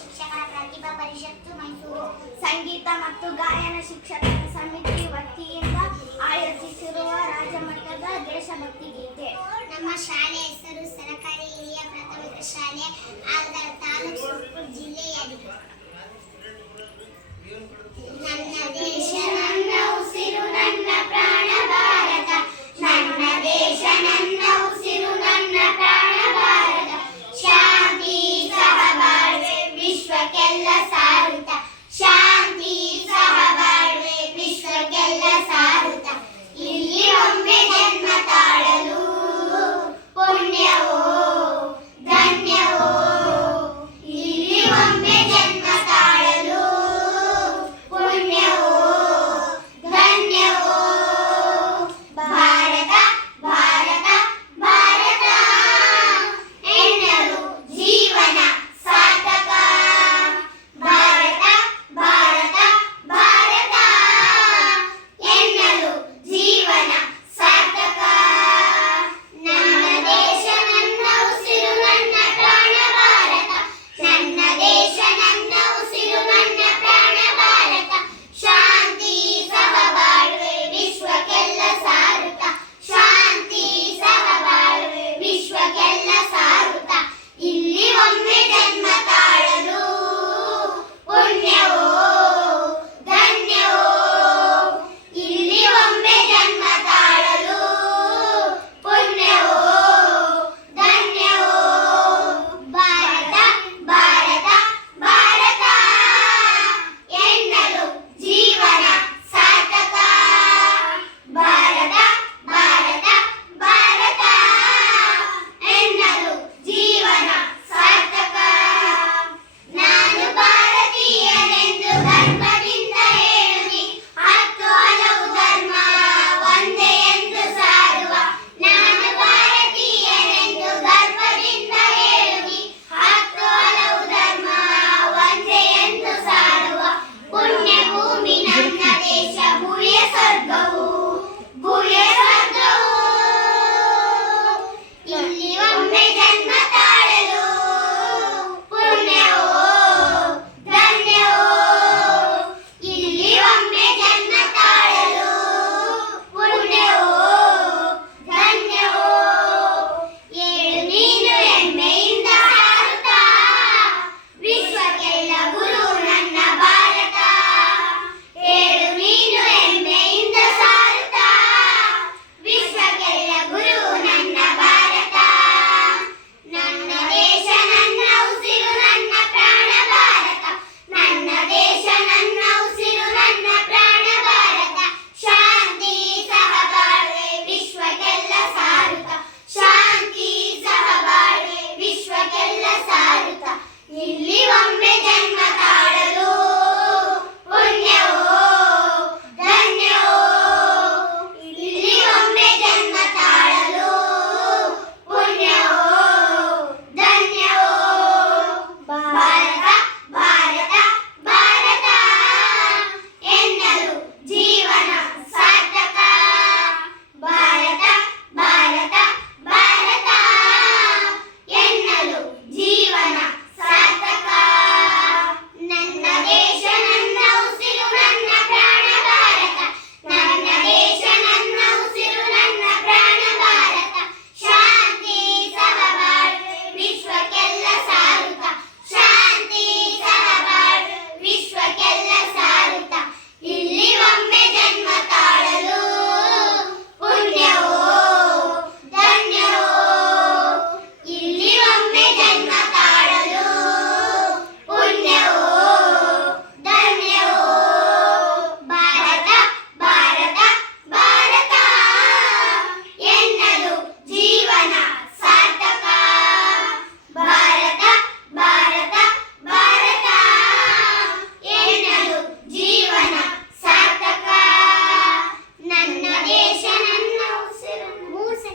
ಶಿಕ್ಷಕರ ಪ್ರತಿಭಾ ಪರಿಷತ್ತು ಮೈಸೂರು. ಸಂಗೀತ ಮತ್ತು ಗಾಯನ ಶಿಕ್ಷಕರ ಸಮಿತಿ ವತಿಯಿಂದ ಆಯೋಜಿಸಿರುವ ರಾಜ್ಯ